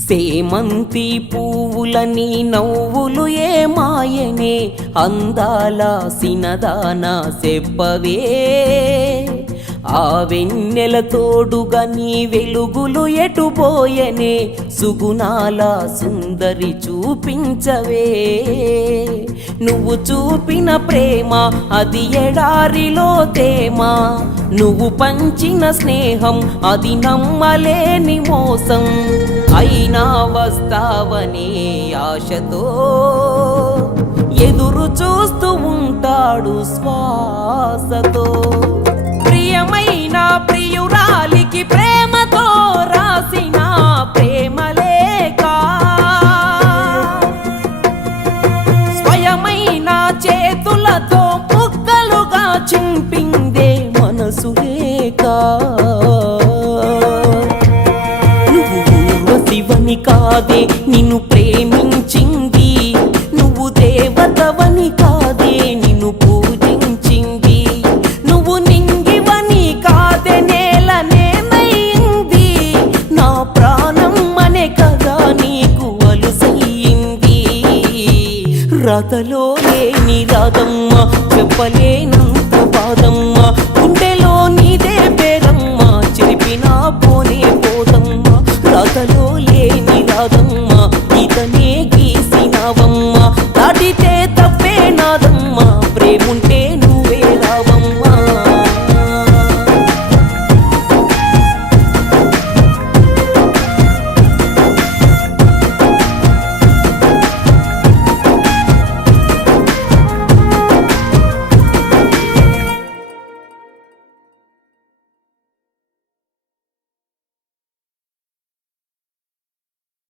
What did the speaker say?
సేమంతి పువ్వులని నవ్వులు ఏమాయనే అందాల సినదాన చెప్పవే ఆ వెన్నెల తోడుగా నీ వెలుగులు ఎటుపోయనే సుగుణాల సుందరి చూపించవే నువ్వు చూపిన ప్రేమ అది ఎడారిలో తేమ నువ్వు పంచిన స్నేహం అది నమ్మలేని మోసం అయినా వస్తావనే ఆశతో ఎదురు చూస్తూ ఉంటాడు శ్వాసతో ప్రియమైన ప్రియురాలికి ప్రేమతో రాసిన ప్రేమలేఖ స్వయమైన చేతులతో ముక్కలుగా చింపిందే మనసు లేక నువ్వు ఊర్వశివని కాదే నిన్ను ప్రేమించింది నువ్వు దేవతవని కాదే నిన్ను పూజించింది నువ్వు నింగివని కాదే నేలనేమైంది నా ప్రాణం అనే కదా నీకు అలుసయ్యింది రాతలో లేని రాదమ్మ చెప్పలేనంత బాధమ్మ గుండెలో